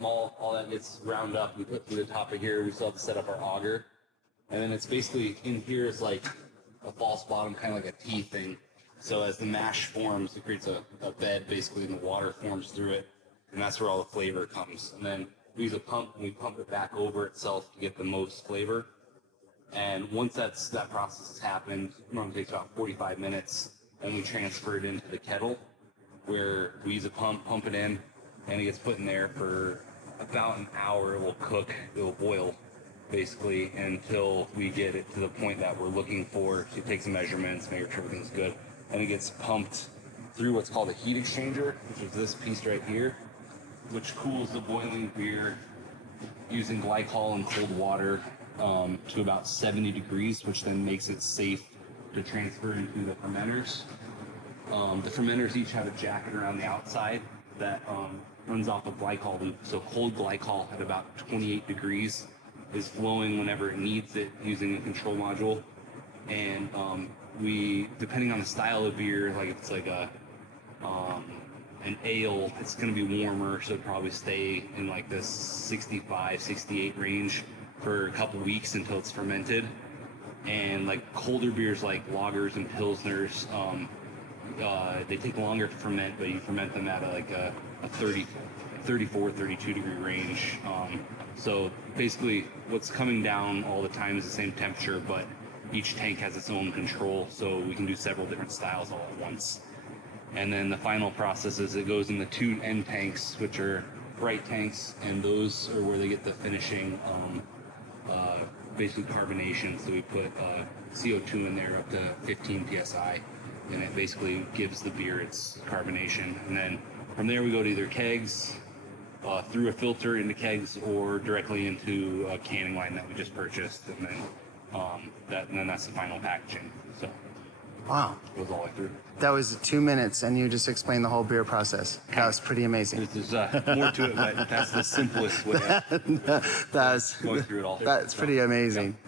malt, all that gets ground up. We put through the top of here. We still have to set up our auger. And then it's basically, in here is like a false bottom, kind of like a T thing. So as the mash forms, it creates a bed basically, and the water forms through it. And that's where all the flavor comes. And then we use a pump, and we pump it back over itself to get the most flavor. And once that process has happened, it normally takes about 45 minutes, and we transfer it into the kettle, where we use a pump it in, and it gets put in there for about an hour. It will cook, it will boil, basically, until we get it to the point that we're looking for. So you take some measurements, make sure everything's good, and it gets pumped through what's called a heat exchanger, which is this piece right here, which cools the boiling beer using glycol and cold water to about 70 degrees, which then makes it safe to transfer into the fermenters. The fermenters each have a jacket around the outside that runs off of glycol. So cold glycol at about 28 degrees is flowing whenever it needs it using a control module. And we, depending on the style of beer, like if it's like an ale, it's going to be warmer, so it'll probably stay in like this 65, 68 range for a couple weeks until it's fermented. And like colder beers like lagers and pilsners, they take longer to ferment, but you ferment them at like a 34, 32 degree range. So basically what's coming down all the time is the same temperature, but each tank has its own control, so we can do several different styles all at once. And then the final process is it goes in the 2 end tanks, which are bright tanks, and those are where they get the finishing basically carbonation. So we put CO2 in there up to 15 psi, and it basically gives the beer its carbonation. And then from there we go to either kegs, through a filter into kegs, or directly into a canning line that we just purchased, and then that's the final packaging. So wow, it goes all the way through. That was 2 minutes, and you just explained the whole beer process. That was pretty amazing. There's more to it, but that's the simplest way of That's going through it all. That's pretty amazing. Yeah.